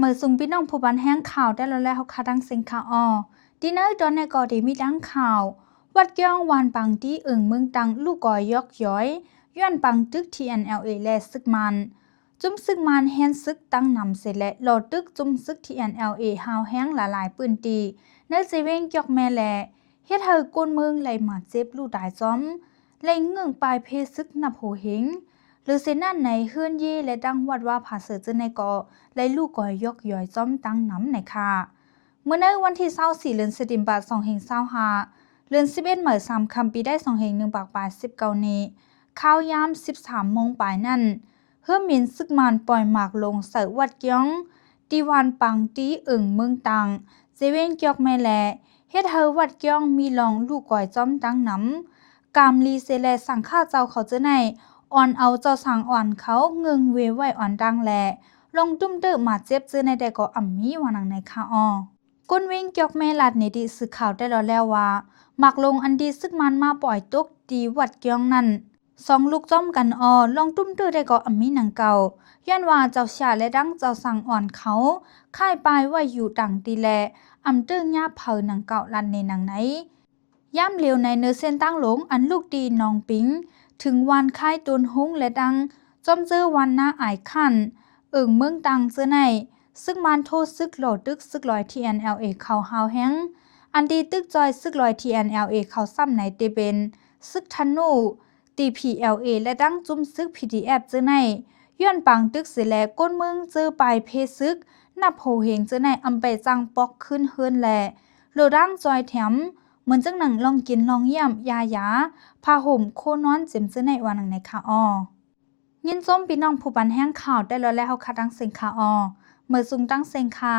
เมื่อซุงพี่น้องผู้บันแห้งข่าวได้แล้วเขาคาดังเซ็งข่าวดินเนอร์ตอนในกอดีมีดังข่าววัดเกี้ยงวานปังที่เมืองตังลูกกอยยอกย้อยย้อนปังตึก TNLA และซึกมันจุ้มซึกมันแฮนซึกตั้งนำเสร็จและโหลดตึกจุ้มซึก TNLA ฮาวแห้งหลายปืนตีเนื้อเซเว่งยอกแม่แหละเฮ็ดเธอก้นเมืองไหลหมาเจ็บลูกตายจอมไหลเงื่องปลายเพซึกนับโหเฮงหรือเซนั่นในเฮือนเย่และดังวัดว่าผาเสือเจอในกอและลูกกอยยกย่อยจ้อมตั้งน้ำในค่ะเมื่อในวันที่24เดือนสิงหาคม2565เดือน11เหมือ3คำปีได้2เฮง1ปากปลาย19นี้ข้าวยาม13โมงปลายนั่นเฮือมินซึกมันปล่อยหมากลงใส่วัดเกี้ยงตีวันปังตีเมืองตังเจเว้นเกียกแม่แลเฮ็ดเธอวัดเกี้ยงมีลองลูกกอยจ้อมตั้งน้ำกามลีเซแลสั่งข้าเจ้าเขาจะในอ่อนเอาเจ้าสั่งอ่อนเขาเงึงเวไว้อ่อนดังแลลงตุ้มเตอมาเจ็บเจอในแต่ก็อ่ำมีวานังในค่ะก้นวิ่งเกียกแม่ลัดในดีสื่อข่าวได้แล้วว่าหมักลงอันดีซึกมันมาปล่อยตกดีวัดเกียงนั่นสองลูกจ้อมกันลองตุ้มเตอได้ก็อ่ำมีหนังเก่าย้อนว่าเจ้าชาและดังเจ้าสั่งอ่อนเขาค่ายปลายว่าอยู่ดังดีแลอ่ำเตื้องย่าเผาหนังเก่าลันในหนังไหนย่ำเลียวในเนื้อเส้นตั้งหลงอันลูกดีนองปิงถึงวันค่ายตุนหุ้งและดังจอมเจอวันหน้าอายขันเมืองตังเจอในซึ่งมันโทษซึกโหลดตึกซึกลอย TNLA เขาฮาวแฮงอันดีตึกจอยซึกลอย TNLA เขาซ้ำในเตเบนซึกทันนู TPLA และดังจุ่มซึก PDF เจอในย้อนปังตึกเสียแลก้นเมืองเจอปลายเพซึกนับโหเฮงเจอในอำไปจังปอกขึ้นเฮือนแลโลดังจอยแถมเหมือนจังหนังลองกินลองเยี่ยมยาผ้าห่มโคนอนเจ็มเจอในวันหนังในค่ะยินส้มพี่น้องผู้บันแห้งข่าวได้แล้วเขาคัดดังเสียงค่ะเมื่อซุงตั้งเสียงค่ะ